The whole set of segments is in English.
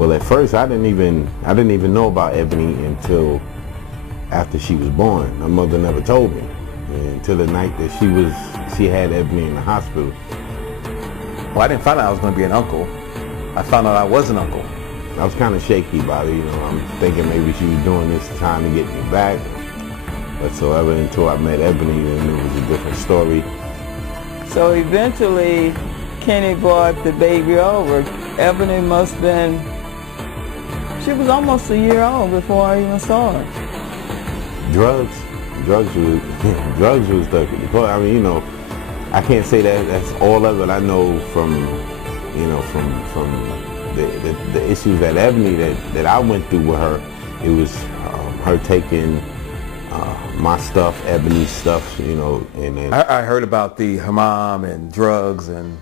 Well, at first I didn't even know about Ebony until after she was born. My mother never told me until the night that she had Ebony in the hospital. Well, I didn't find out I was going to be an uncle. I found out I was an uncle. I was kind of shaky about it, you know. I'm thinking maybe she was doing this trying to get me back. Whatsoever, until I met Ebony, then it was a different story. So eventually, Kenny brought the baby over. Ebony must have been, she was almost a year old before I even saw her. Drugs was the, I mean, you know, I can't say that's all of it. I know from, you know, from the issues that Ebony, that I went through with her, it was her taking my stuff, Ebony's stuff, you know, and then I heard about her mom and drugs and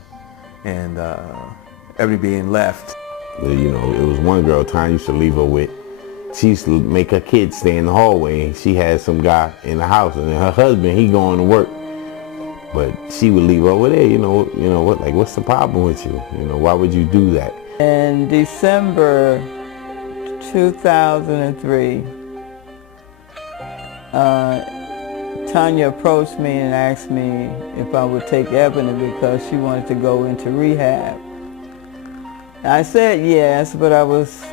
Ebony being left. You know, it was one girl Tanya used to leave her with. She used to make her kids stay in the hallway, and she had some guy in the house, and her husband, he going to work, but she would leave her over there. You know what? Like, what's the problem with you? You know, why would you do that? In December 2003, Tanya approached me and asked me if I would take Ebony because she wanted to go into rehab. I said yes, but I was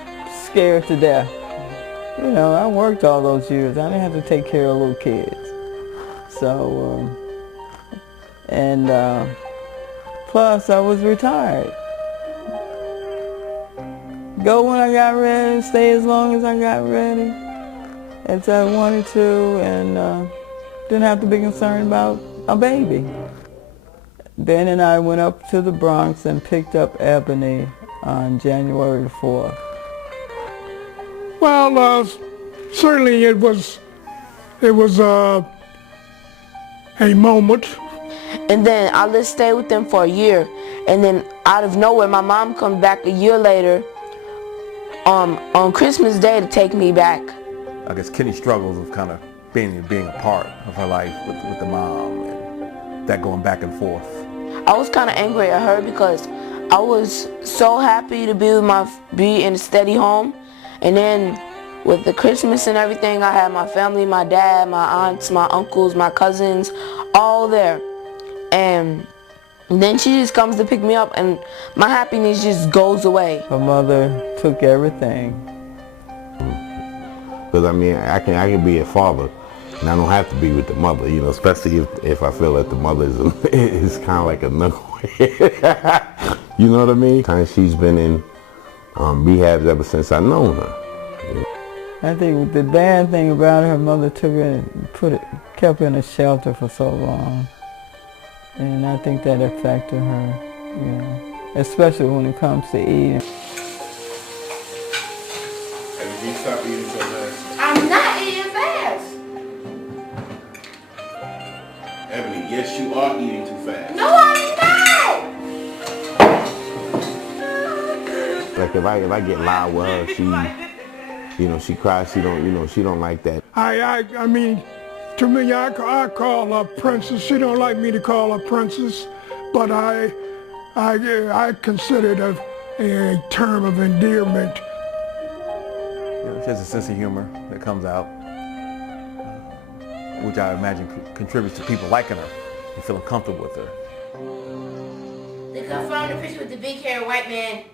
scared to death. You know, I worked all those years. I didn't have to take care of little kids. So, plus I was retired. Go when I got ready, stay as long as I got ready, as I wanted to, and didn't have to be concerned about a baby. Ben and I went up to the Bronx and picked up Ebony on January the 4th. Well, certainly it was a moment. And then I just stayed with them for a year, and then out of nowhere, my mom comes back a year later on Christmas Day to take me back. I guess Kenny struggles with kind of being a part of her life with the mom and that going back and forth. I was kind of angry at her because I was so happy to be in a steady home, and then with the Christmas and everything, I had my family, my dad, my aunts, my uncles, my cousins, all there. And then she just comes to pick me up, and my happiness just goes away. Her mother took everything. Because I mean, I can be a father, and I don't have to be with the mother, you know, especially if I feel that the mother is kind of like a knucklehead. You know what I mean? And she's been in rehabs ever since I known her. I think the bad thing about her mother took her and kept her in a shelter for so long. And I think that affected her, you know, especially when it comes to eating. Have you stopped eating so fast? I'm not eating fast. Ebony, yes, you are eating too fast. No, I'm not. Like if I get loud with her, she cries. She don't like that. I mean, to me, I call her princess. She don't like me to call her princess, but I consider it a term of endearment. You know, she has a sense of humor that comes out, which I imagine contributes to people liking her and feeling comfortable with her. They confirmed the picture with the big haired white man.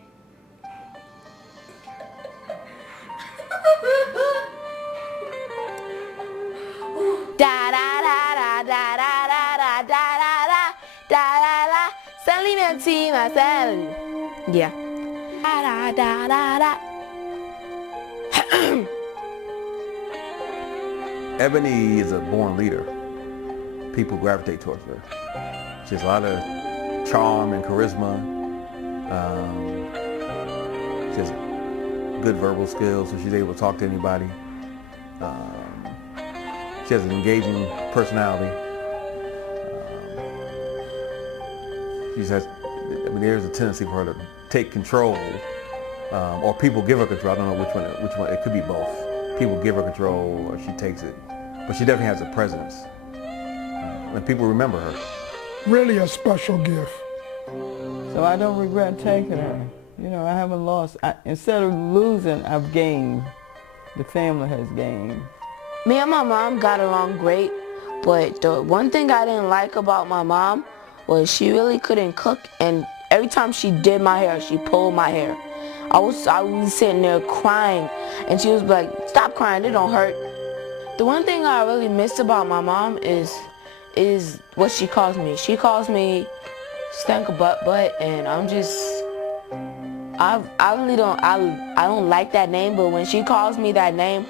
Da da da da da da da da da da da da. Sally Nancy, Marcel. Yeah. Da da da da. Ebony is a born leader. People gravitate towards her. She has a lot of charm and charisma. She has good verbal skills, so she's able to talk to anybody. She has an engaging personality. There's a tendency for her to take control, or people give her control. I don't know which one. It could be both. People give her control, or she takes it. But she definitely has a presence, and people remember her. Really a special gift. So I don't regret taking her. You know, I haven't lost. Instead of losing, I've gained. The family has gained. Me and my mom got along great, but the one thing I didn't like about my mom was she really couldn't cook, and every time she did my hair, she pulled my hair. I was sitting there crying, and she was like, "Stop crying, it don't hurt." The one thing I really miss about my mom is what she calls me. She calls me Stank a butt, and I'm just, I really don't like that name, but when she calls me that name,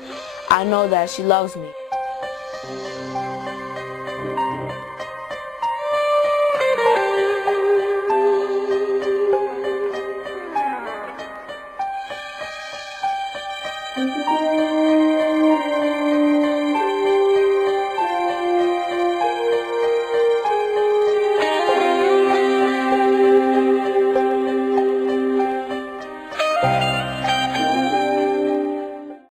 I know that she loves me.